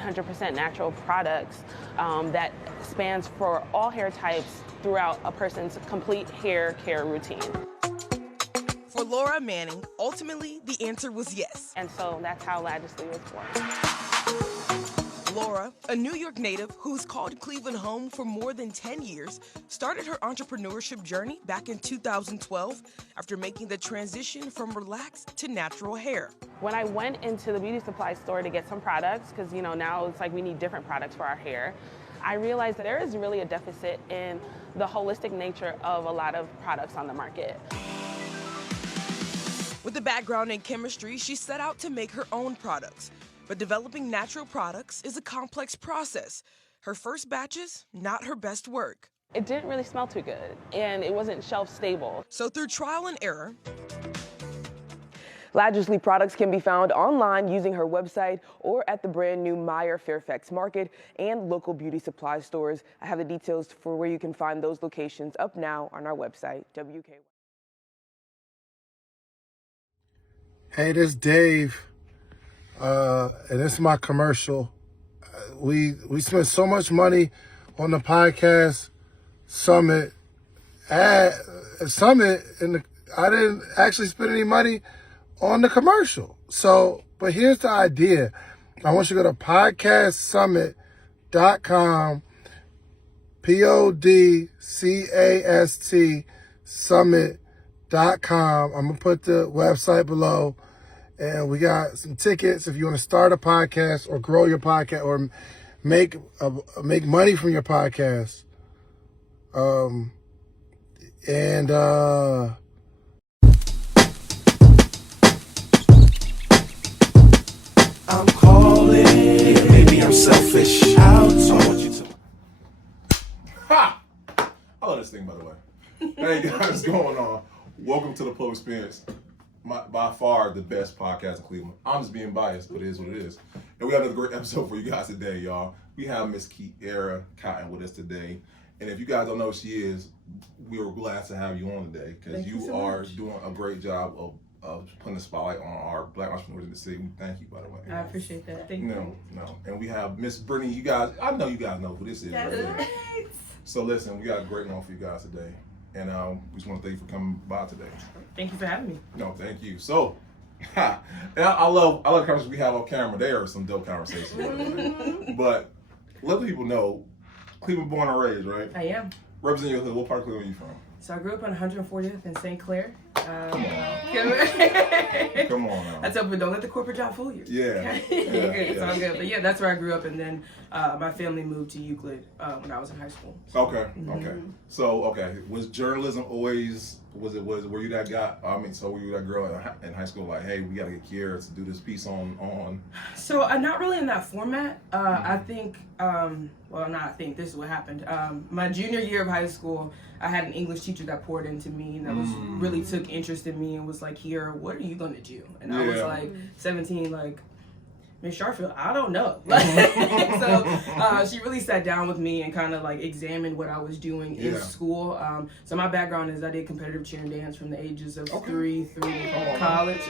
100% natural products that spans for all hair types throughout a person's complete hair care routine. For Laura Manning, ultimately, the answer was yes. And so that's how Lagisly was born. Laura, a New York native who's called Cleveland home for more than 10 years, started her entrepreneurship journey back in 2012 after making the transition from relaxed to natural hair. When I went into the beauty supply store to get some products, because now it's like we need different products for our hair, I realized that there is really a deficit in the holistic nature of a lot of products on the market. With a background in chemistry, she set out to make her own products. But developing natural products is a complex process. Her first batches, not her best work. It didn't really smell too good, and it wasn't shelf stable. So through trial and error, Lagisly products can be found online using her website or at the brand new Meyer Fairfax Market and local beauty supply stores. I have the details for where you can find those locations up now on our website, WK. Hey, this is Dave, and this is my commercial. We spent so much money on the podcast summit. At Summit, I didn't actually spend any money on the commercial. So, but here's the idea. I want you to go to podcastsummit.com, PODCAST summit.com. I'm going to put the website below. And we got some tickets if you want to start a podcast or grow your podcast or make money from your podcast. I'm calling, maybe I'm selfish. I want you to. Ha! I love this thing, by the way. Hey guys, what's going on? Welcome to the Pro Experience. By far the best podcast in Cleveland. I'm just being biased, but it is what it is. And we have another great episode for you guys today, y'all. We have Miss Kierra Cotton with us today. And if you guys don't know who she is, we were glad to have you on today because you are doing a great job of putting a spotlight on our Black entrepreneurs in the city. We thank you, by the way. I appreciate that. Thank you. No. And we have Miss Brittany. I know you guys know who this is. That's right? So listen, we got a great one for you guys today. And we just want to thank you for coming by today. Thank you for having me. No, thank you. So, and I love the conversations we have on camera. They are some dope conversations. But let the people know, Cleveland born and raised, right? I am. Represent your hood. What part of Cleveland are you from? So I grew up on 140th in St. Clair. Come on now. That's open. Don't let the corporate job fool you. Yeah. It's all good. But yeah, that's where I grew up. And then my family moved to Euclid when I was in high school. So. Okay. So, was journalism always, were you that guy, were you that girl in high school like, hey, we got to get Kierra to do this piece on? So not really in that format. I think, this is what happened. My junior year of high school, I had an English teacher that poured into me and that was really took interest in me and was like, Kierra, what are you going to do? And I was like 17, like, Miss Sharfield, I don't know. So she really sat down with me and kind of like examined what I was doing in school. So my background is I did competitive cheer and dance from the ages of 3 through college.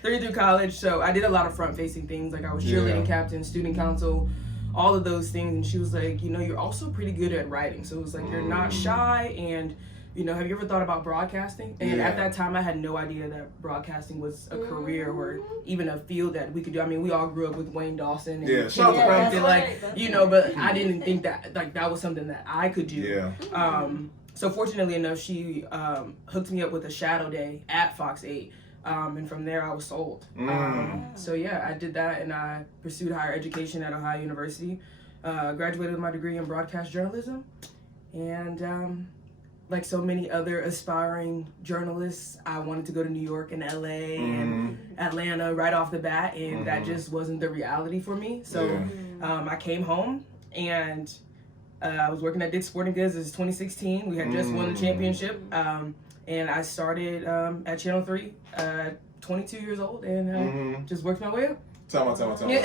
3 through college. So I did a lot of front-facing things. Like I was cheerleading captain, student council, all of those things. And she was like, you're also pretty good at writing. So it was like, you're not shy and have you ever thought about broadcasting? And at that time, I had no idea that broadcasting was a career or even a field that we could do. I mean, we all grew up with Wayne Dawson and but I didn't think that that was something that I could do. Yeah. So fortunately enough, she hooked me up with a shadow day at Fox 8. And from there, I was sold. So yeah, I did that and I pursued higher education at Ohio University. Graduated with my degree in broadcast journalism. And like so many other aspiring journalists, I wanted to go to New York and LA and Atlanta right off the bat, and that just wasn't the reality for me. So I came home and I was working at Dick's Sporting Goods. This is 2016. We had just won the championship. And I started at Channel 3 at 22 years old and just worked my way up. Tell me. Yeah.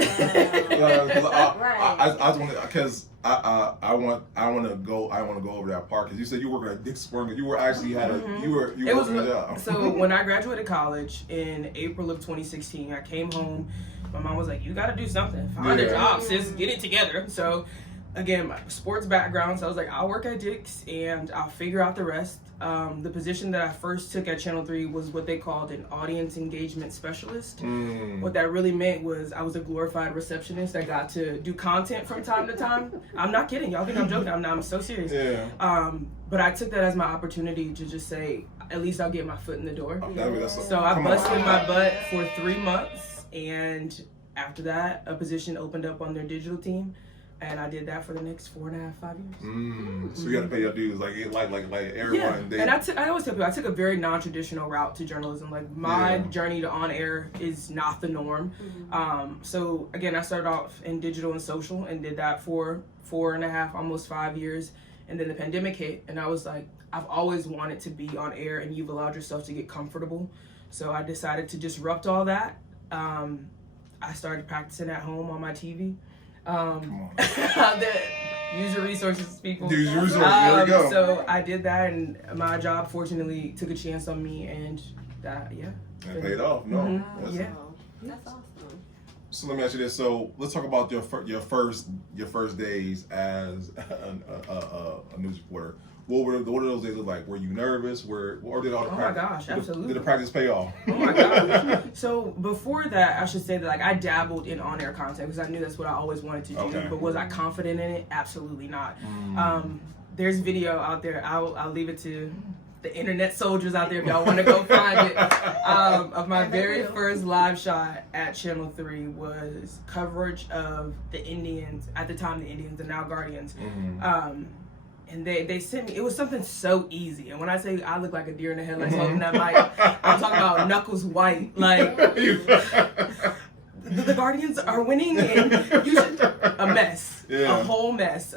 I just want to, because I want to go over that part because you said you were working at Dick's Sporting. You were actually you were working a job. So when I graduated college in April of 2016, I came home. My mom was like, "You got to do something. Find a job, sis. Get it together." So again, my sports background. So I was like, I'll work at Dick's and I'll figure out the rest. The position that I first took at Channel 3 was what they called an audience engagement specialist. What that really meant was I was a glorified receptionist that got to do content from time to time. I'm not kidding. Y'all think I'm joking. I'm so serious. Yeah. But I took that as my opportunity to just say, at least I'll get my foot in the door. Okay, So I busted my butt for 3 months. And after that, a position opened up on their digital team. And I did that for the next 4.5, 5 years. So you got to pay your dues, like everyone. Yeah, and I always tell people I took a very non-traditional route to journalism. Like my journey to on air is not the norm. So again, I started off in digital and social and did that for 4.5, almost 5 years. And then the pandemic hit, and I was like, I've always wanted to be on air, and you've allowed yourself to get comfortable. So I decided to disrupt all that. I started practicing at home on my TV. The user resources people. User resources, there we go. So I did that, and my job fortunately took a chance on me, and that, it paid off. No, That's awesome. So let me ask you this. So let's talk about your first days as a news reporter. What did those days look like? Were you nervous? Or did all the my gosh, absolutely. Did the practice pay off? Oh my gosh. So before that, I should say that like I dabbled in on-air content because I knew that's what I always wanted to do. Okay. But was I confident in it? Absolutely not. There's video out there. I'll leave it to the internet soldiers out there if y'all want to go find it. Of my very first live shot at Channel 3 was coverage of the Indians, at the time the Indians, the now Guardians. And they sent me, it was something so easy. And when I say I look like a deer in the headlights holding that mic, I'm talking about knuckles white. Like, the Guardians are winning and a mess. A whole mess.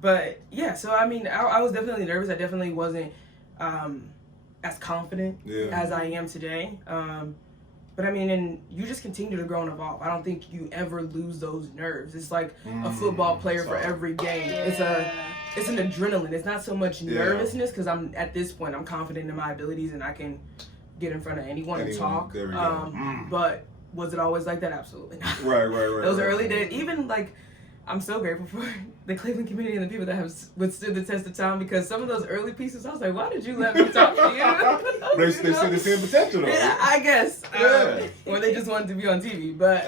But yeah, so I mean, I was definitely nervous. I definitely wasn't as confident as I am today. But I mean, and you just continue to grow and evolve. I don't think you ever lose those nerves. It's like a football player for every game. It's an adrenaline. It's not so much nervousness because at this point I'm confident in my abilities and I can get in front of anyone and talk. There we go. But was it always like that? Absolutely not. Right. Those early days, even like, I'm so grateful for the Cleveland community and the people that have withstood the test of time because some of those early pieces, I was like, why did you let me talk to you? They see the same potential though. Yeah, I guess. Or they just wanted to be on TV. But,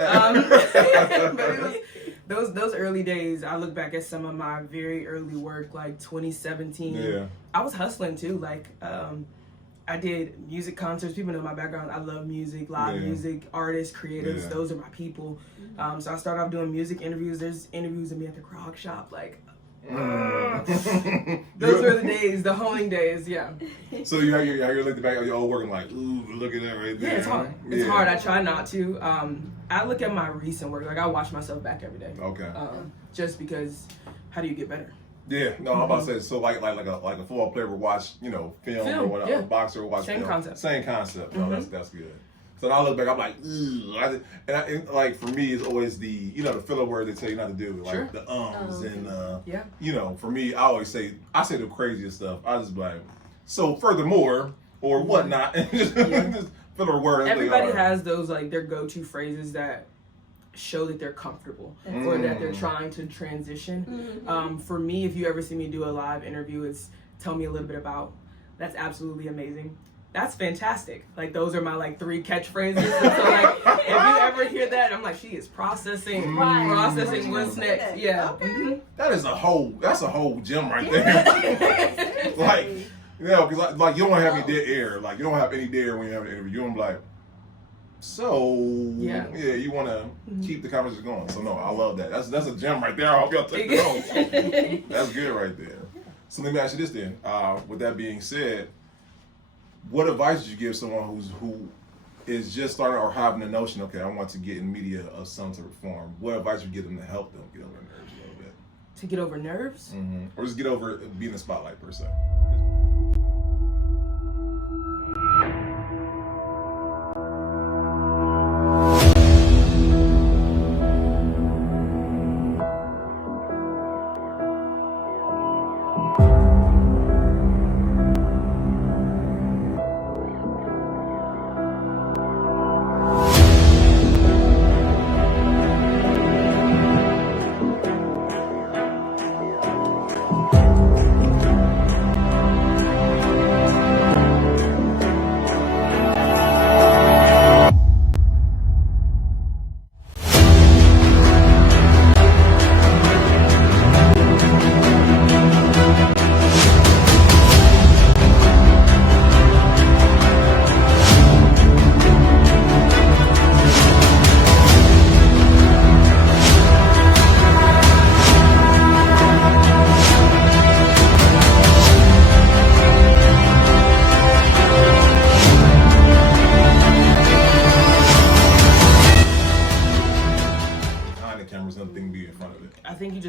but it was, those early days, I look back at some of my very early work, like 2017. Yeah. I was hustling too. Like, I did music concerts. People know my background. I love music, live music, artists, creatives. Those are my people. So I started off doing music interviews. There's interviews of me at the Grog Shop. Like, those were the days, the honing days. Yeah. So you look back at your old work and like, ooh, look at that right there. Yeah, it's hard. It's hard. I try not to. I look at my recent work. Like I watch myself back every day. Okay. Just because, how do you get better? Yeah, no, I'm about to say so. Like a football player would watch, film or whatever. A boxer would watch Same film. concept. Same concept. No, that's good. So I look back, I'm like, ugh. And like for me, it's always the the filler word they tell you not to do, like the and for me, I say the craziest stuff. I just be like, so furthermore or whatnot, just filler word. Everybody has those like their go-to phrases that show that they're comfortable or that they're trying to transition. For me, if you ever see me do a live interview, it's tell me a little bit about. That's absolutely amazing. That's fantastic. Like those are my like 3 catchphrases. So like if you ever hear that, I'm like, she is processing what's next. Yeah. Okay. That's a whole gem right there. Like, because like you don't have any dead air. Like you don't have any dead air when you have an interview. You don't be like, so you want to keep the conversation going. So no, I love that. That's a gem right there. I hope y'all take it home. That's good right there. So let me ask you this then. With that being said, what advice would you give someone who is just starting or having the notion, okay, I want to get in media of some sort of form? What advice would you give them to help them get over nerves a little bit? To get over nerves? Or just get over being in the spotlight per se?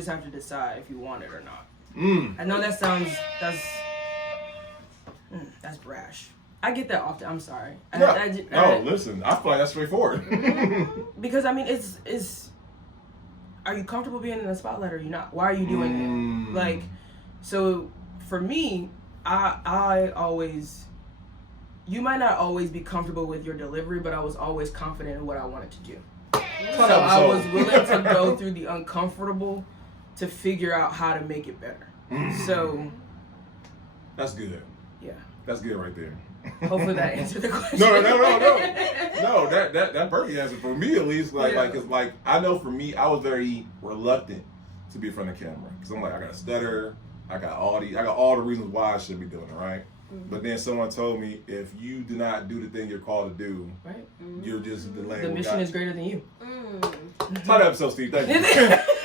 just have to decide if you want it or not. Mm. I know that's brash. I get that often. I'm sorry. Listen, I feel like that's straightforward. Because I mean, it's. Are you comfortable being in the spotlight or are you not? Why are you doing it? Like, so for me, I always. You might not always be comfortable with your delivery, but I was always confident in what I wanted to do. So I was willing to go through the uncomfortable to figure out how to make it better. So. That's good. Yeah. That's good right there. Hopefully that answered the question. No. No, that perfect answer for me at least. Like I know for me, I was very reluctant to be in front of the camera because I'm like, I got to stutter. I got all the reasons why I should be doing it, right? Mm-hmm. But then someone told me if you do not do the thing you're called to do, right, you're just delaying. The mission is greater than you. Tight episode, Steve. Thank you.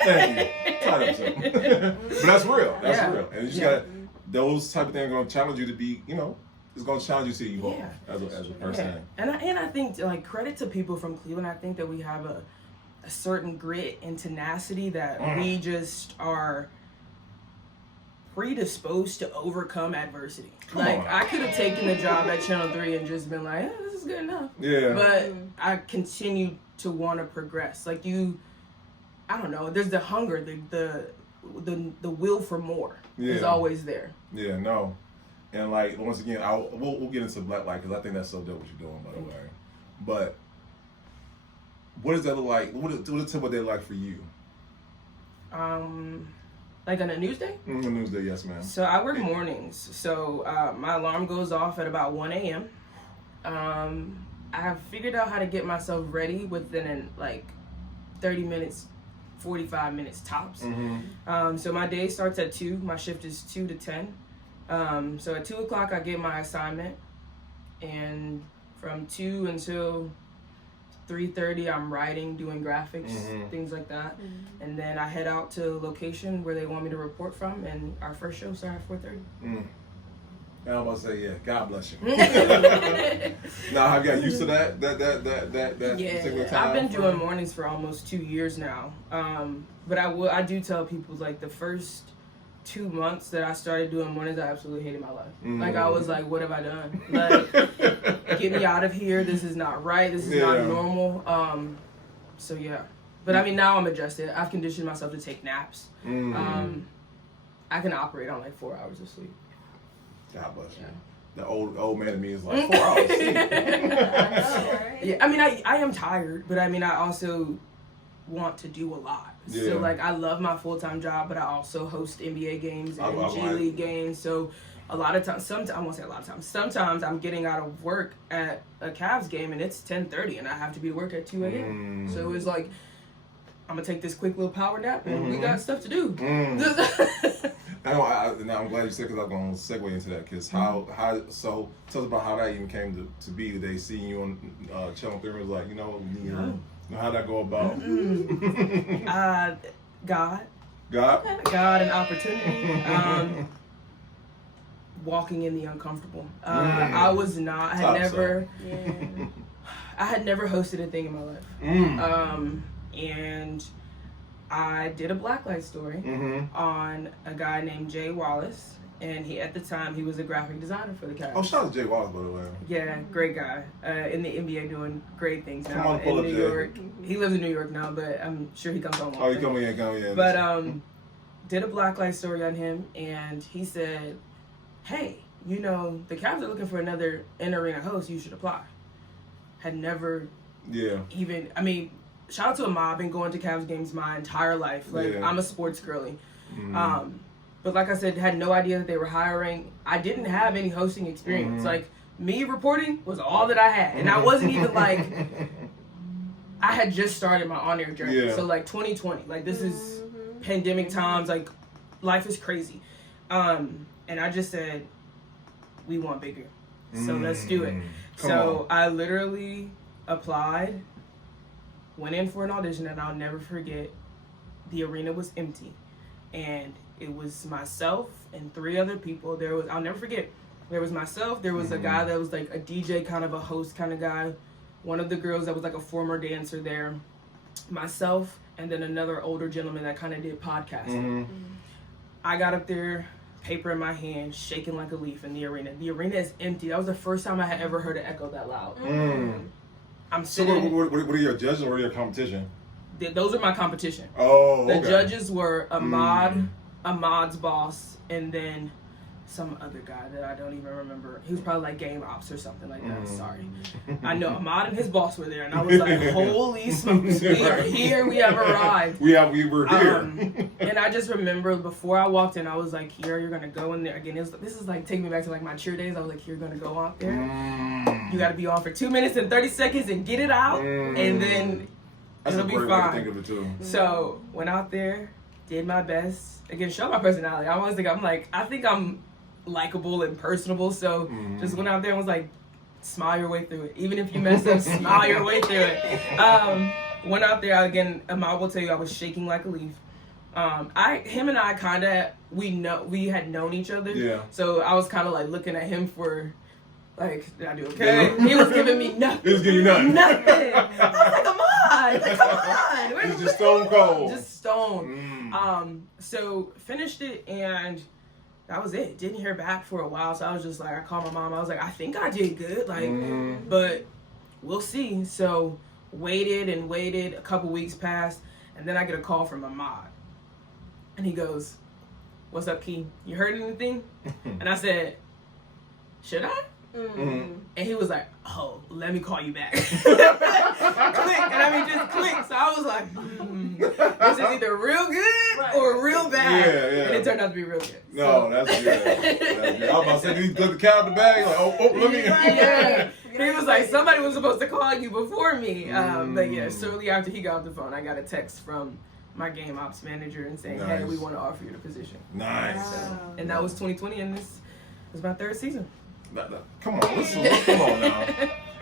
Thank you. Tight episode. But that's real. That's real. And you just gotta. Those type of things are gonna challenge you to be, it's gonna challenge you to evolve as a person. Yeah. And I think like credit to people from Cleveland. I think that we have a certain grit and tenacity that we just are predisposed to overcome adversity. I could have taken the job at Channel 3 and just been like, this is good enough. Yeah. But I continue to want to progress. Like I don't know. There's the hunger, the will for more is always there. Yeah, no. And like once again, we'll get into Black Light because I think that's so dope what you're doing, by the way. But what does that look like? What is a typical day like for you? Like on a news day? A news day, yes, ma'am. So I work mornings. So my alarm goes off at about 1 a.m. I have figured out how to get myself ready within 30 minutes, 45 minutes tops. Mm-hmm. So my day starts at 2. My shift is 2 to 10. So at 2 o'clock I get my assignment, and from 2 until 3:30 I'm writing, doing graphics, things like that. Mm-hmm. And then I head out to the location where they want me to report from, and our first show starts at 4:30. And I'm about to say, God bless you. Now, have you got used to that particular time? I've been doing mornings for almost 2 years now. But I do tell people, like, the first 2 months that I started doing mornings, I absolutely hated my life. Like, I was like, what have I done? Like, get me out of here. This is not right. This is not normal. So, yeah. But, I mean, now I'm adjusted. I've conditioned myself to take naps. I can operate on, 4 hours of sleep. God bless you. The old man in me is like 4 hours sleep. I know, right? Yeah, I mean, I am tired, but I mean, I also want to do a lot. Yeah. So, I love my full-time job, but I also host NBA games and G League games. So, a lot of times, I won't say a lot of times, sometimes I'm getting out of work at a Cavs game and it's 10:30 and I have to be to work at 2 a.m. So, it's like, I'm going to take this quick little power nap and we got stuff to do. Now I'm glad you said, because I'm going to segue into that, because so tell us about how that even came to be. Did they see you on Channel 3 and was like, how'd that go about? God and opportunity. Walking in the uncomfortable. I was not, I had never hosted a thing in my life. And I did a blacklight story on a guy named Jay Wallace, and at the time he was a graphic designer for the Cavs. Oh, shout out to Jay Wallace, by the way. Yeah, great guy. In the NBA, doing great things now in New York. He lives in New York now, but I'm sure he comes home. Oh, he come in. But did a blacklight story on him, and he said, "Hey, the Cavs are looking for another in-arena host. You should apply." Had never even. I mean. Shout out to Ahmad. I've been going to Cavs games my entire life. I'm a sports girly. But like I said, had no idea that they were hiring. I didn't have any hosting experience. Me reporting was all that I had. And I wasn't even I had just started my on-air journey. Yeah. So 2020. This is pandemic times. Life is crazy. And I just said, we want bigger. So let's do it. So I literally applied. Went in for an audition, and I'll never forget, the arena was empty. And it was myself and 3 other people. I'll never forget, there was myself, there was a guy that was a DJ, kind of a host kind of guy. One of the girls that was a former dancer there. Myself and then another older gentleman that kind of did podcasting. Mm-hmm. I got up there, paper in my hand, shaking like a leaf in the arena. The arena is empty. That was the first time I had ever heard it echo that loud. I'm So sitting. what are your judges or what are your competition? Those are my competition. Oh, The okay. judges were Ahmad's boss, and then some other guy that I don't even remember. He was probably like game ops or something like that. Sorry. I know Ahmad and his boss were there, and I was like, holy smokes, we are here, we have arrived. We were here. And I just remember before I walked in, I was like, Kierra, you're gonna go in there again. This is like taking me back to like my cheer days. I was like, you're gonna go out there. You gotta be on for 2 minutes and 30 seconds and get it out, and then That's it'll a be great way to fine. think of it too. So went out there, did my best. Again, show my personality. I think I'm likable and personable. So just went out there and was like, smile your way through it. Even if you mess up, smile your way through it. Went out there again. Ahmad will tell you I was shaking like a leaf. Him and I we had known each other. Yeah. So I was kind of like looking at him for. Like, did I do okay? He was giving me nothing. He was giving you nothing. Nothing. I was like, come on. He's just stone cold. Just stone. So finished it, and that was it. Didn't hear back for a while, so I was just like, I called my mom. I was like, I think I did good, like, but we'll see. So waited. A couple weeks passed, and then I get a call from Ahmad, and he goes, "What's up, Key? You heard anything?" And I said, "Should I?" And he was like, "Oh, let me call you back." Click, and just click. So I was like, this is either real good or real bad. Yeah. And it turned out to be real good. No, that's good. That's good. I was about to say, you took the cat out the bag. Like, let me. Yeah. He was like, somebody was supposed to call you before me. But yeah, shortly after he got off the phone, I got a text from my game ops manager and saying, "Hey, we want to offer you the position." Nice. So, and that was 2020, and this was my third season. Come on, listen. Come on now.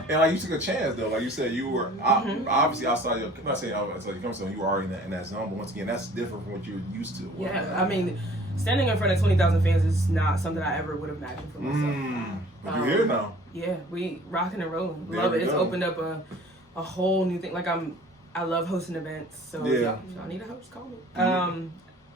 And like you took a chance though, like you said, you were obviously outside your. I'm not saying outside your comfort zone. You were already in that zone, but once again, that's different from what you're used to. Yeah, I mean, standing in front of 20,000 fans is not something I ever would have imagined for myself. But you're here now. Yeah, we rocking and rolling. There Love we it. It's go. opened up a whole new thing. Like I love hosting events. So if y'all need a host, call me.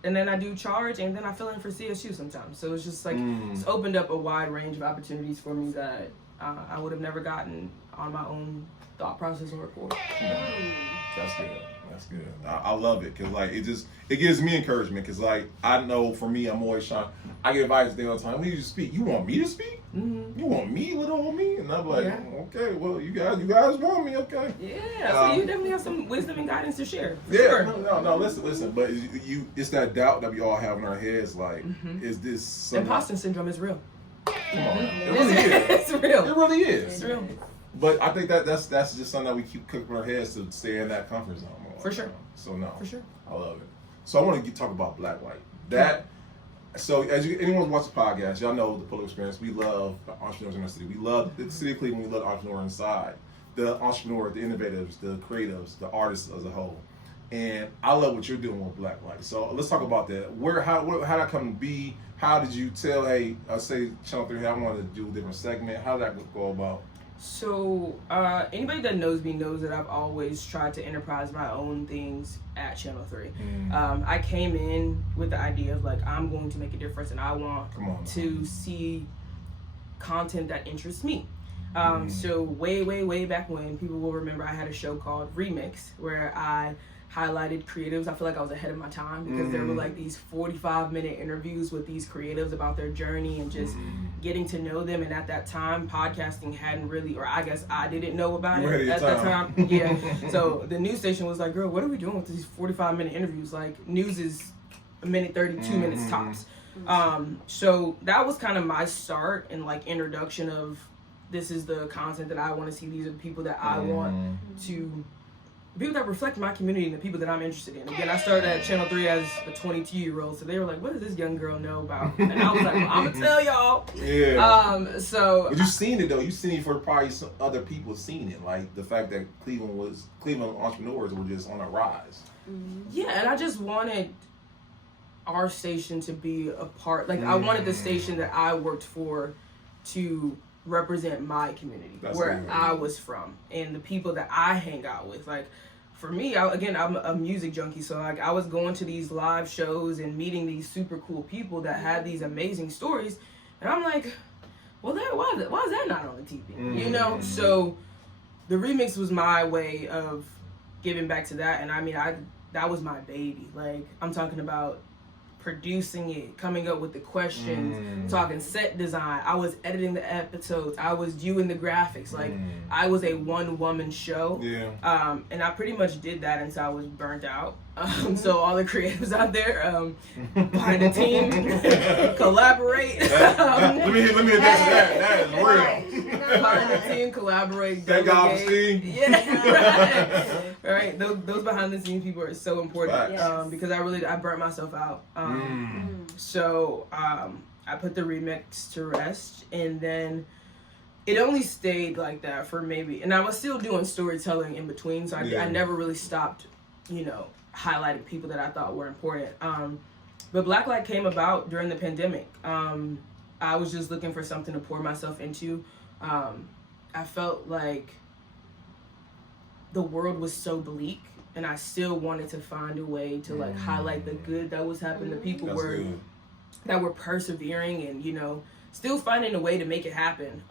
And then I do charge, and then I fill in for CSU sometimes. So it's just like it's opened up a wide range of opportunities for me that I would have never gotten on my own thought process or report. That's good. That's good. I love it because like it gives me encouragement because like I know for me I'm always trying. I get advice all the time. When you speak, you want me to speak? You want me, little old me? And I'm like, okay, well you guys want me, okay? Yeah. So you definitely have some wisdom and guidance to share. Yeah. Sure. No. Listen. But it's that doubt that we all have in our heads. Like, is this something? Imposter syndrome is real. Come on, it really is. It's real. It really is. It's real. But I think that's just something that we keep cooking our heads to stay in that comfort zone more. For sure. So no. For sure. I love it. So I want to talk about Black White. So as anyone watch the podcast, y'all know the Polo Experience. We love the entrepreneurs in our city. We love the city of Cleveland. We love the entrepreneur inside. The entrepreneur, the innovators, the creatives, the artists as a whole. And I love what you're doing with Black White. So let's talk about that. How did that come to be? How did you tell, hey, say Channel 3, hey, I wanted to do a different segment. How did that go about? So anybody that knows me knows that I've always tried to enterprise my own things at Channel 3. I came in with the idea of like, I'm going to make a difference and I want to see content that interests me. So way back when, people will remember I had a show called Remix where I highlighted creatives. I feel like I was ahead of my time because there were like these 45-minute interviews with these creatives about their journey and just getting to know them. And at that time, podcasting hadn't really, or I guess I didn't know about it at that time. Yeah. So the news station was like, girl, what are we doing with these 45-minute interviews? Like news is a minute 30, 2 minutes tops. So that was kind of my start and like introduction of this is the content that I want to see. These are the people that I want to, people that reflect my community and the people that I'm interested in. Again, I started at Channel 3 as a 22-year-old, so they were like, what does this young girl know about? And I was like, well, I'm going to tell y'all. Yeah. But you've seen it, though. You've seen it for probably some other people seen it. Like, the fact that Cleveland entrepreneurs were just on a rise. Yeah, and I just wanted our station to be a part. Like, I wanted the station that I worked for to represent my community, where I was from, and the people that I hang out with. Like, for me, I'm a music junkie, so like I was going to these live shows and meeting these super cool people that had these amazing stories, and I'm like, well, why is that not on the TV? You know, so the remix was my way of giving back to that, and I mean, that was my baby. Like, I'm talking about producing it, coming up with the questions, talking set design. I was editing the episodes. I was doing the graphics. Like, I was a one-woman show. Yeah. And I pretty much did that until I was burnt out. So all the creatives out there, behind the team, collaborate. Let me attest to that. That is real. Behind the team, collaborate. Thank God for Steve. Yeah, right. Those behind the scenes people are so important because I burnt myself out. So I put the remix to rest, and then it only stayed like that for maybe, and I was still doing storytelling in between, so I never really stopped, you know, highlighting people that I thought were important. But Blacklight came about during the pandemic. I was just looking for something to pour myself into. I felt like the world was so bleak, and I still wanted to find a way to like highlight the good that was happening. The people that were persevering and, you know, still finding a way to make it happen.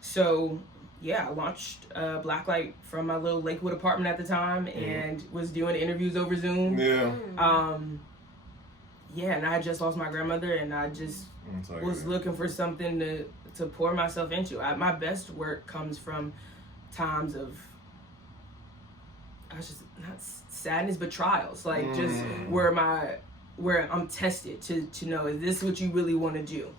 So yeah, I launched Blacklight from my little Lakewood apartment at the time, and was doing interviews over Zoom. And I had just lost my grandmother, and I just was looking for something to pour myself into. My best work comes from times of, not sadness, but trials. Like just where I'm tested to know, is this what you really want to do?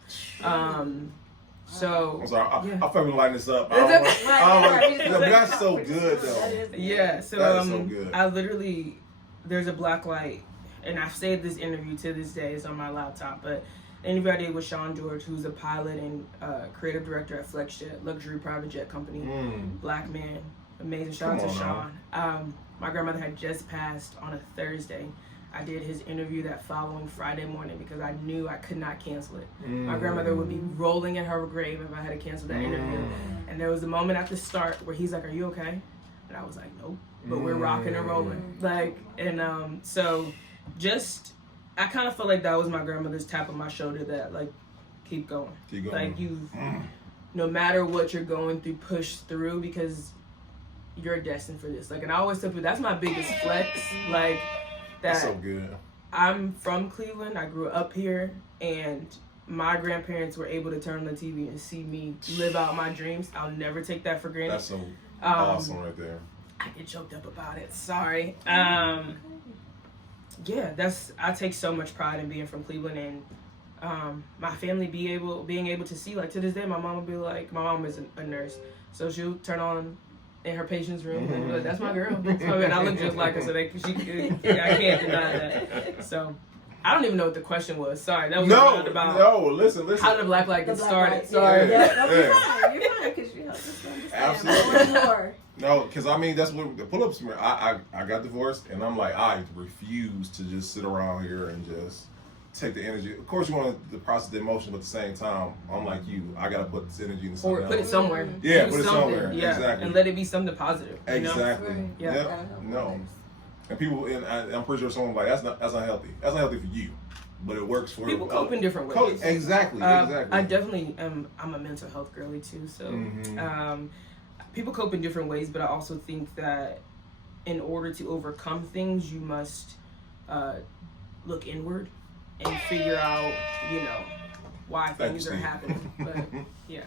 So I'm sorry, I felt we lighten this up. That's so good though. Yeah, so that's so good. I literally, there's a Blacklight, and I've saved this interview to this day. It's on my laptop, but the interview I did with Sean George, who's a pilot and creative director at FlexJet, luxury private jet company. Black man, amazing. Shout out to Sean. My grandmother had just passed on a Thursday. I did his interview that following Friday morning because I knew I could not cancel it. My grandmother would be rolling in her grave if I had to cancel that interview. And there was a moment at the start where he's like, "Are you okay?" And I was like, "Nope." But we're rocking and rolling. Like, and so just, I kind of felt like that was my grandmother's tap on my shoulder that, like, keep going. Keep going. Like, no matter what you're going through, push through, because you're destined for this. Like, and I always tell people, that's my biggest flex. Like, that's so good. I'm from Cleveland. I grew up here, and my grandparents were able to turn on the TV and see me live out my dreams. I'll never take that for granted. That's so awesome right there. I get choked up about it. Sorry. Yeah, I take so much pride in being from Cleveland, and my family being able to see, like, to this day, my mom will be like, my mom is a nurse, so she'll turn on in her patient's room and be like, "That's my girl." And I look just like her, so I can't deny that. So I don't even know what the question was. Sorry, that was listen. How did Blacklight get started? Sorry. You're fine, because you helped us understand. Absolutely. More. No, because I mean, that's what the pull-ups. I got divorced, and I'm like, I refuse to just sit around here and just take the energy. Of course, you want to process the emotion, but at the same time, I'm like you. I gotta put this energy in something. Or put it somewhere. Yeah, put it somewhere. Yeah, exactly. and let it be something positive. Exactly. You know? Yeah. Yep. No. And people, and I'm pretty sure someone like that's not healthy. That's not healthy for you, but it works for people. Cope in different ways. Exactly. I definitely am. I'm a mental health girly too, so people cope in different ways. But I also think that in order to overcome things, you must look inward and figure out, you know, why things are happening. But yeah.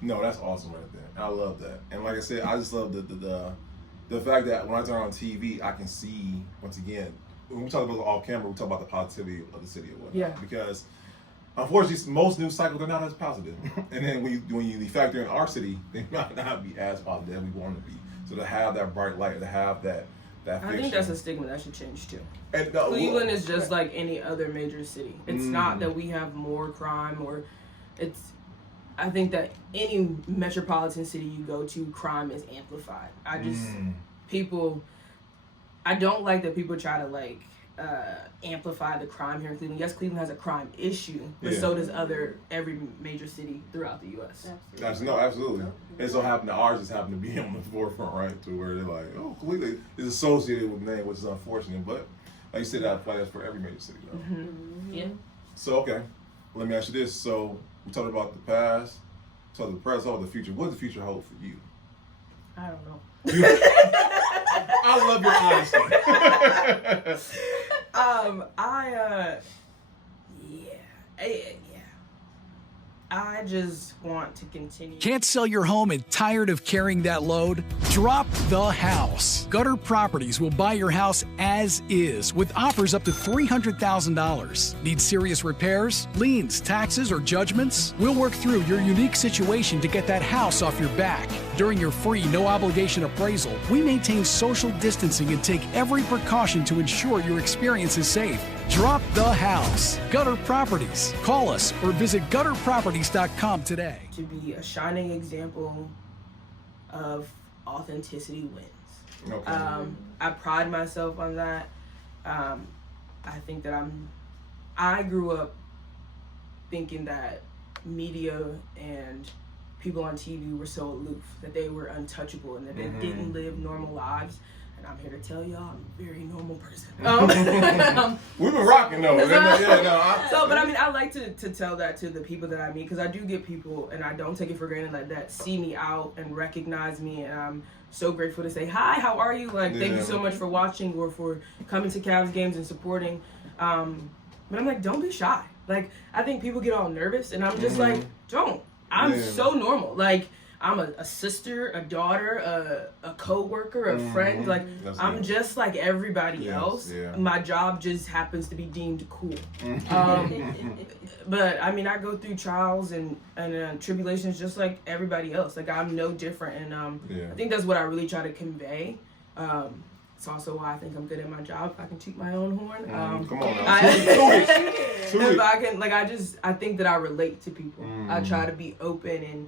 No, that's awesome right there. I love that. And like I said, I just love the fact that when I turn on TV, I can see, once again, when we talk about off camera, we talk about the positivity of the city or whatnot. Yeah. Because unfortunately, most news cycles are not as positive. And then when you factor in our city, they might not be as positive as we want to be. So to have that bright light, to have that I think that's a stigma that should change too. And, Cleveland is just like any other major city. It's not that we have more crime, or I think that any metropolitan city you go to, crime is amplified. I don't like that people try to like amplify the crime here in Cleveland. Yes, Cleveland has a crime issue, but so does every major city throughout the U.S. Absolutely. It so happened that ours just happened to be on the forefront, right? To where they're like, oh, Cleveland is associated with the name, which is unfortunate. But like you said, that applies for every major city, though. Mm-hmm. Yeah. So, okay, let me ask you this. So, we talked about the past, talked about the present, talked about the future. What does the future hold for you? I don't know. I love your honesty. I just want to continue. Can't sell your home and tired of carrying that load? Drop the house. Gutter Properties will buy your house as is with offers up to $300,000. Need serious repairs, liens, taxes, or judgments? We'll work through your unique situation to get that house off your back. During your free, no-obligation appraisal, we maintain social distancing and take every precaution to ensure your experience is safe. Drop the house. Gutter Properties. Call us or visit gutterproperties.com today. To be a shining example of authenticity wins. Okay. I pride myself on that. I think that I grew up thinking that media and people on TV were so aloof, that they were untouchable and that they didn't live normal lives. And I'm here to tell y'all I'm a very normal person. We've been rocking though. But I mean, I like to tell that to the people that I meet, because I do get people, and I don't take it for granted, like that see me out and recognize me, and I'm so grateful to say, hi, how are you? Like, thank you so much for watching or for coming to Cavs games and supporting. But I'm like, don't be shy. Like, I think people get all nervous, and I'm just like, don't. I'm so normal. Like, I'm a sister, a daughter, a co-worker, a friend. Like, I'm just like everybody else. Yeah. My job just happens to be deemed cool. But I mean, I go through trials and tribulations just like everybody else. Like, I'm no different. And I think that's what I really try to convey. It's also why I think I'm good at my job. If I can toot my own horn. Come on now. I think that I relate to people. I try to be open and,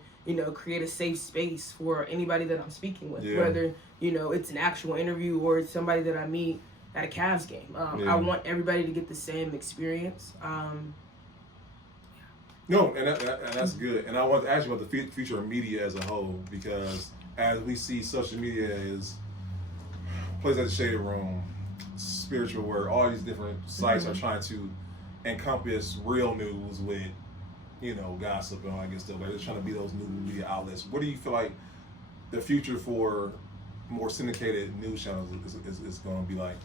create a safe space for anybody that I'm speaking with, whether, it's an actual interview or it's somebody that I meet at a Cavs game. I want everybody to get the same experience. No, and that's good. And I want to ask you about the future of media as a whole, because as we see, social media is places like the Shade Room, Spiritual Word, all these different sites are trying to encompass real news with, gossip and all that good stuff. Like, they're trying to be those new media outlets. What do you feel like the future for more syndicated news channels is going to be like?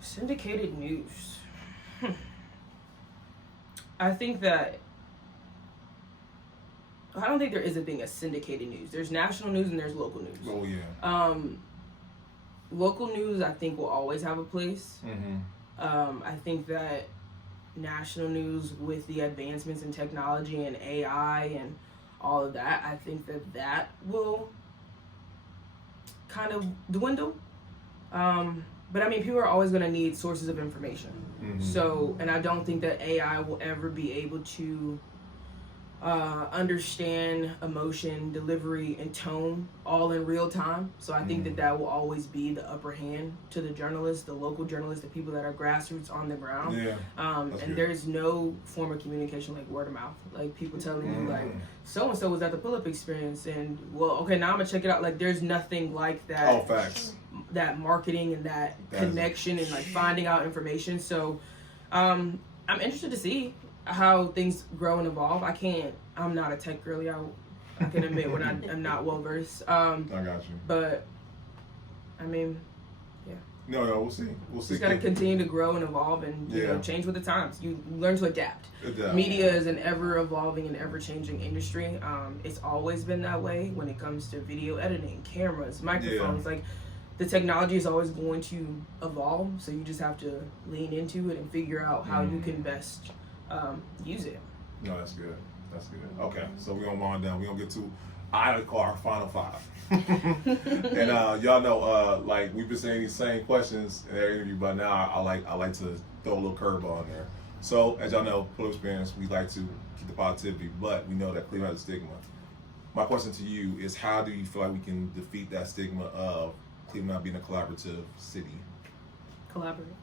Syndicated news. I don't think there is a thing as syndicated news. There's national news and there's local news. Oh yeah. Local news, I think, will always have a place. I think that national news, with the advancements in technology and AI and all of that, I think that will kind of dwindle. But I mean, people are always going to need sources of information. So, and I don't think that AI will ever be able to understand emotion, delivery, and tone all in real time. So I think that will always be the upper hand to the journalists, the local journalists, the people that are grassroots on the ground. And there's no form of communication like word of mouth. Like, people telling you, like, so-and-so was at the pull-up experience, and, well, okay, now I'm going to check it out. Like, there's nothing like that. All facts. That marketing and that connection and, like, finding out information. So I'm interested to see how things grow and evolve. I'm not a tech girly. I can admit when I'm not well versed. I got you. But I mean, yeah. No, we'll see. Just gotta continue to grow and evolve and change with the times. You learn to adapt. Media is an ever evolving and ever changing industry. It's always been that way when it comes to video editing, cameras, microphones. Like, the technology is always going to evolve. So you just have to lean into it and figure out how you can best use it. No, that's good. Okay, so we're gonna wind down. We're gonna get to I call our final five. And y'all know, like, we've been saying these same questions in every interview, but now I like to throw a little curveball in there. So, as y'all know, Pull Experience, we like to keep the positivity, but we know that Cleveland has a stigma. My question to you is, how do you feel like we can defeat that stigma of Cleveland not being a collaborative city? Collaborate.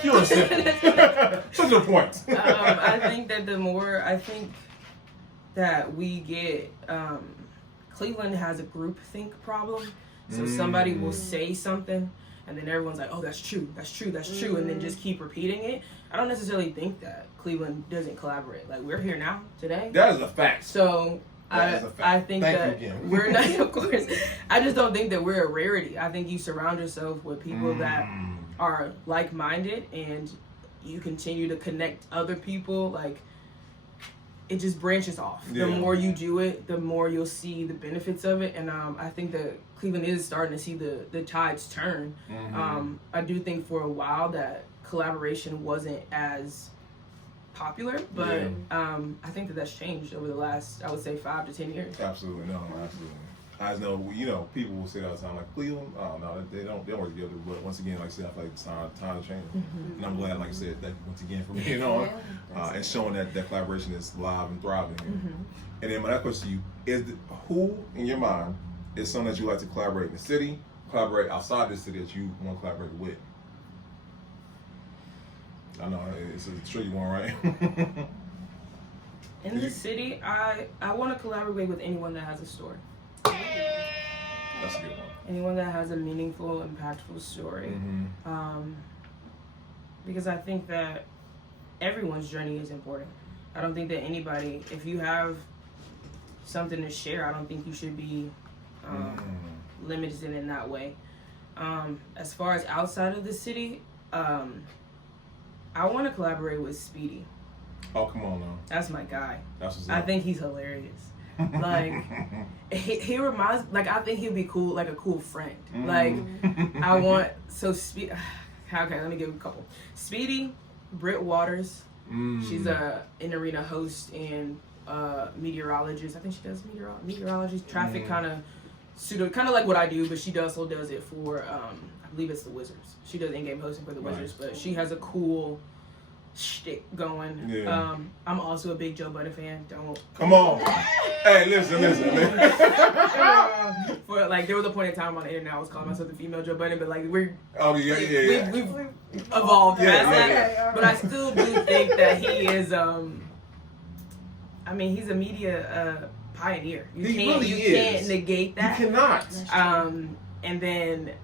Pure and simple. Such a point. I think that we get Cleveland has a groupthink problem. So somebody will say something, and then everyone's like, "Oh, that's true, that's true, that's true," and then just keep repeating it. I don't necessarily think that Cleveland doesn't collaborate. Like, we're here now today. That is a fact. So I think Thank that we're not. Of course, I just don't think that we're a rarity. I think you surround yourself with people that are like-minded, and you continue to connect other people. Like, it just branches off. Yeah. The more you do it, the more you'll see the benefits of it. And I think that Cleveland is starting to see the tides turn. I do think for a while that collaboration wasn't as popular, but I think that that's changed over the last, I would say, 5 to 10 years. Absolutely, no, absolutely. I just know, people will say all the time, like, Cleveland, no, they don't work together. But once again, like I said, I feel like it's time to change. And I'm glad, like I said, that once again for me, and showing that collaboration is live and thriving here. And then my next question to you is, who in your mind is someone that you like to collaborate in the city, collaborate outside the city that you want to collaborate with? I know it's a tricky one, right? In the city, I want to collaborate with anyone that has a story. That's a good one. Anyone that has a meaningful, impactful story. Because I think that everyone's journey is important. I don't think that anybody, if you have something to share, I don't think you should be limited in that way. As far as outside of the city, I want to collaborate with Speedy. Oh, come on now. That's my guy. That's what's I up. think he's hilarious. Like, he reminds, like, I think he'll be cool, like a cool friend. Like, I want, okay, let me give a couple. Speedy, Britt Waters. She's an in-arena host and meteorologist. I think she does meteorology, traffic kind of like what I do, but she also does it for, I believe it's the Wizards. She does in-game hosting for the Wizards, but she has a cool shtick going. Yeah. I'm also a big Joe Budden fan. Come on. Hey, listen. For like, there was a point in time on the internet I was calling myself the female Joe Budden, but like we've evolved past that. But I still do think that he is. He's a media pioneer. You can't negate that. You cannot. And then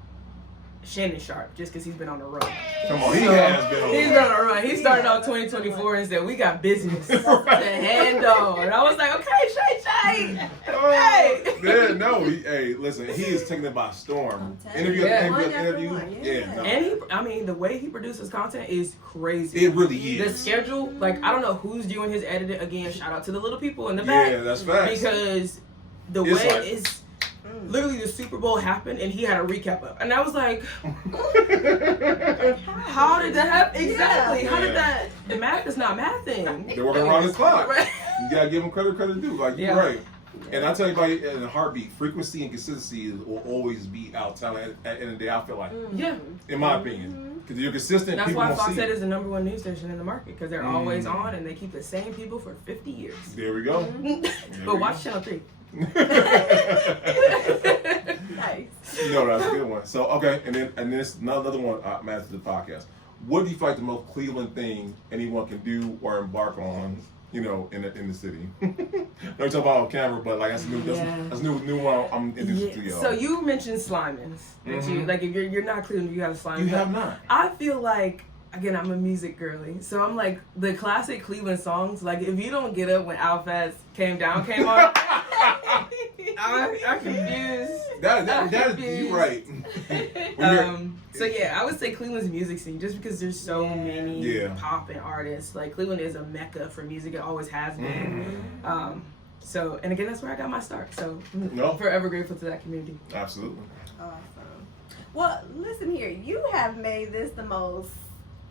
Shannon Sharp, just because he's been on the run. Come on, he has been on the run. He's been on the run. He started off 2024 and said, "We got business to handle." And I was like, "Okay, Shay. Okay." Hey, listen, he is taking it by storm. Interview. Yeah. No. And the way he produces content is crazy. It really is. The schedule, like, I don't know who's doing his editing. Again, shout out to the little people in the back. Yeah, that's facts. Because the way it's literally the Super Bowl happened and he had a recap up. And I was like, how did that happen? Exactly. How did that? The math is not mathing. They're working around the clock. Right. You gotta give them credit due. Like, you're right. And I tell you, in a heartbeat, frequency and consistency will always be out talent at the end of the day, I feel like. Yeah. In my opinion. Because you're consistent, that's people why won't Fox see Ed it. is the #1 news station in the market, because they're always on and they keep the same people for 50 years. There we go. But watch Channel 3. Nice. That's a good one. So, okay, and this another one, Matt, to the podcast. What do you feel like the most Cleveland thing anyone can do or embark on, in the city? Don't talk about on camera, but like that's new one I'm introduced to y'all. So you mentioned Slimans. Like, if you're not Cleveland, you have a Slimans. You have not. I feel like, again, I'm a music girly, so I'm like, the classic Cleveland songs, like, if you don't get up when Outfast came on, I'm confused. You're right. So yeah, I would say Cleveland's music scene, just because there's so many poppin' artists. Like, Cleveland is a mecca for music. It always has been. So, and again, that's where I got my start. So I'm forever grateful to that community. Absolutely. Awesome. Well, listen here. You have made this the most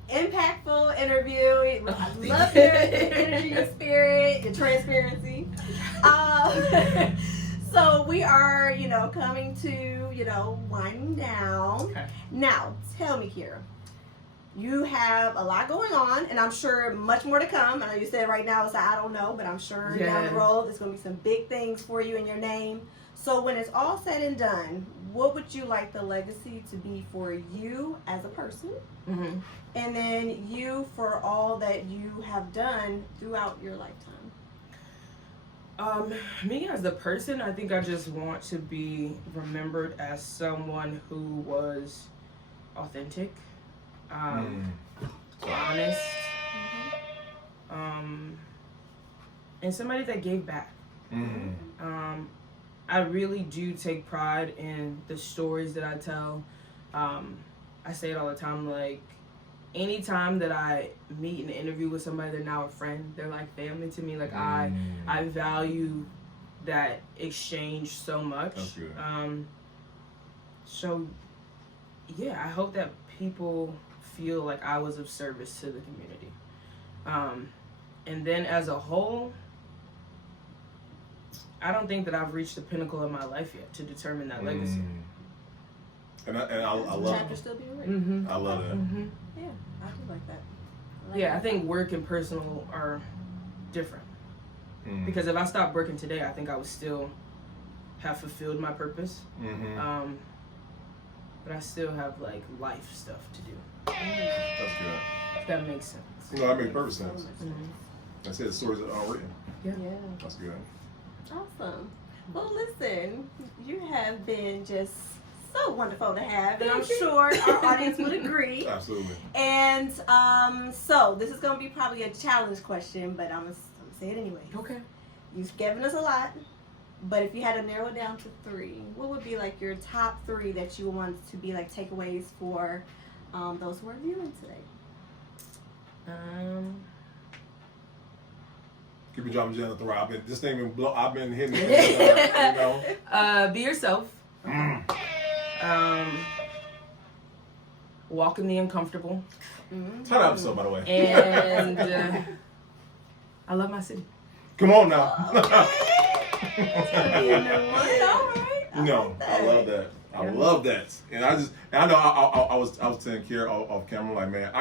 impactful interview. I love your energy, your spirit, your transparency. So we are, coming to, winding down. Okay. Now, tell me, Kierra, You have a lot going on, and I'm sure much more to come. I know you said right now it's like, I don't know, but I'm sure down the road there's going to be some big things for you in your name. So when it's all said and done, what would you like the legacy to be for you as a person? Mm-hmm. And then you for all that you have done throughout your lifetime? Me as a person, I think I just want to be remembered as someone who was authentic, honest, and somebody that gave back. I really do take pride in the stories that I tell. I say it all the time, like, anytime that I meet and interview with somebody, they're now a friend. They're like family to me. Like, I value that exchange so much. That's good. So, yeah, I hope that people feel like I was of service to the community. And then as a whole, I don't think that I've reached the pinnacle of my life yet to determine that legacy. And I love Chapter still being written. I love that. Yeah, I do like that. I think work and personal are different. Because if I stopped working today, I think I would still have fulfilled my purpose. But I still have like life stuff to do. That's good. If that makes sense. No, that makes perfect sense. That's it. The stories that are written. Yeah. That's good. Awesome. Well, listen, you have been just so wonderful to have, and I'm sure our audience would agree. Absolutely. And so this is going to be probably a challenge question, but I'm going to say it anyway. Okay. You've given us a lot, but if you had to narrow it down to 3, what would be like your top 3 that you want to be like takeaways for those who are viewing today? Keep me dropping gems at the rock. This thing been blow. I've been hitting it. You know. Be yourself. Walk in the uncomfortable. Turn that episode, by the way. And I love my city. Come on now. No, I love that. I love that. And I know I was telling Kierra off camera, like, man,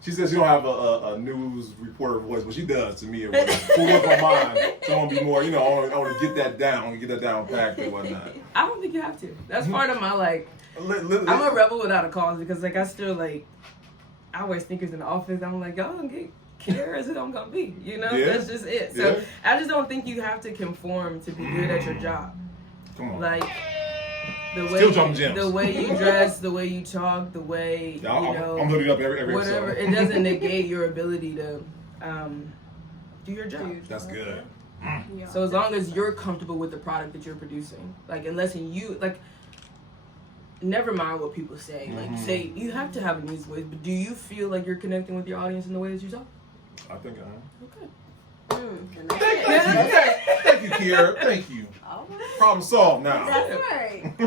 she says she don't have a news reporter voice, but she does to me. Who work on mine, so I want to be more, I want to get that down packed and whatnot. I don't think you have to. That's part of my, like, I'm a rebel without a cause, because, like, I still, like, I wear sneakers in the office. I'm like, y'all don't get Kierra as it don't gonna be, That's just it. So I just don't think you have to conform to be good at your job. Come on. Like, the way you dress, the way you talk, the way I'm looking up every whatever. episode. It doesn't negate your ability to do your job. That's good. So as long as you're comfortable with the product that you're producing, like, unless you like, never mind what people say. Like, say you have to have a news voice, but do you feel like you're connecting with your audience in the way that you talk? I think I am. Okay. Thank you, Kierra. Thank you. All right. Problem solved now. That's right. You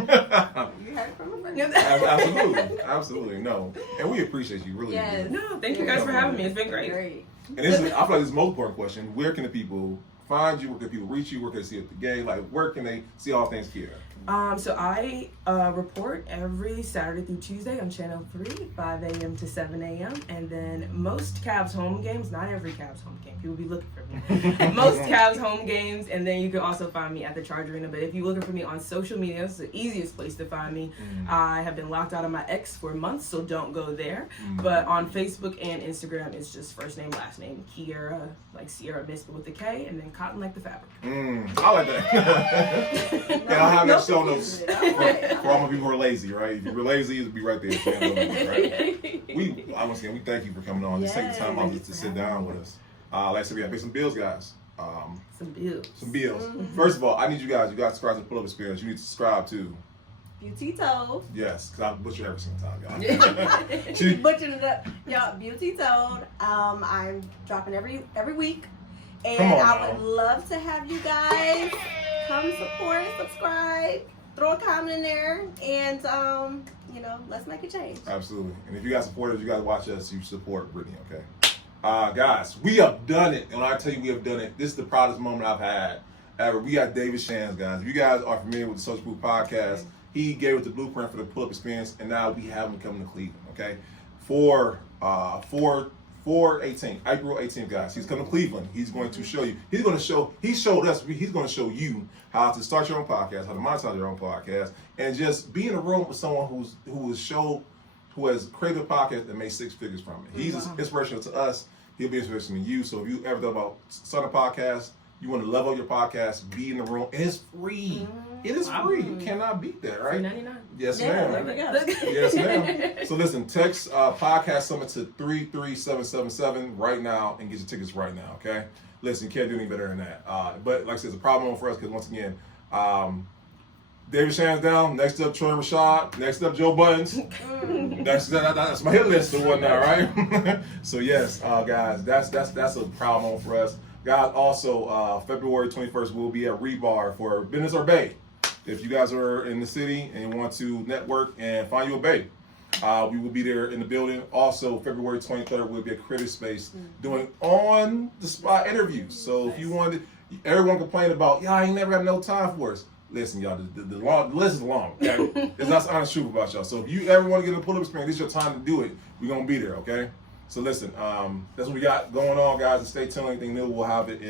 heard it from a friend. Absolutely. No. And we appreciate you, really. Yes. Do. No, thank you guys for having me. It's been great. And I feel like this is the most important question. Where can the people find you? Where can people reach you? Where can they see it the game? Like, where can they see all things Kierra? So I report every Saturday through Tuesday on Channel 3, 5 a.m. to 7 a.m. And then most Cavs home games, not every Cavs home game, people be looking for me. Most Cavs home games, and then you can also find me at the Charge Arena. But if you're looking for me on social media, it's the easiest place to find me. I have been locked out of my ex for months, so don't go there. But on Facebook and Instagram, it's just first name, last name, Kierra, like Sierra Mist, but with the K, and then Cotton like the fabric. I like that. And I'll have that show notes for all my people who are lazy, right? If you're lazy, it'll be right there. Right? Once again, we thank you for coming on. Just take the time out to sit down with us. Like I said, we got to pay some bills, guys. Some bills. First of all, I need you guys to subscribe to the Pull-Up Experience. You need to subscribe to Beauty Toad. Yes, because I butcher every single time, guys. She's butchering it up. Y'all, Beauty Toad. I'm dropping every week. And I would love to have you guys come support, subscribe, throw a comment in there, and let's make a change. Absolutely. And if you guys support us, you guys watch us, you support Brittany, okay? Guys, we have done it. And when I tell you we have done it, this is the proudest moment I've had ever. We got David Shands, guys. If you guys are familiar with the Social Proof Podcast, he gave us the blueprint for the Pull-Up Experience, and now we have him coming to Cleveland, okay? For April 18th, guys. He's coming to Cleveland. He's going to show you. He showed us. He's going to show you how to start your own podcast, how to monetize your own podcast, and just be in a room with someone who has created a podcast and made 6 figures from it. He's inspirational to us. He'll be inspirational to you. So if you ever thought about starting a podcast, you want to level up your podcast, be in the room, and it's free. It is free. You cannot beat that, right? $3.99. Yes, ma'am. Yes, ma'am. So listen, text Podcast Summit to 33777 right now and get your tickets right now, okay? Listen, you can't do any better than that. But like I said, it's a problem for us because once again, David Shan's down, next up Troy Rashad, next up Joe Buttons. That's my hit list or whatnot, right? So yes, guys, that's a problem for us. Guys, also, February 21st, we'll be at Rebar for Business or Bay. If you guys are in the city and you want to network and find you a bay, we will be there in the building. Also, February 23rd, we'll be at Creative Space doing on-the-spot interviews. So if you wanted, everyone complained about, I ain't never got no time for us. Listen, y'all, the list is long. Okay? It's not honest truth about y'all. So if you ever want to get a pull-up experience, this is your time to do it. We're going to be there, okay? So listen, that's what we got going on, guys. And stay tuned. Anything new, we'll have it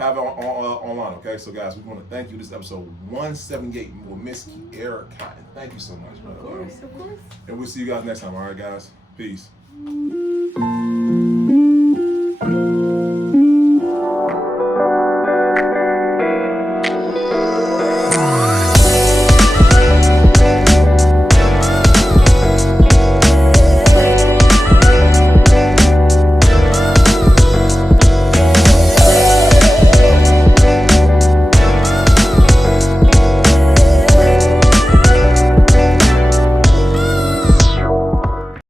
online, okay? So guys, we want to thank you. This is episode 178 with Miss Kierra Cotton. Thank you so much, brother. Of course. And we'll see you guys next time, all right, guys? Peace.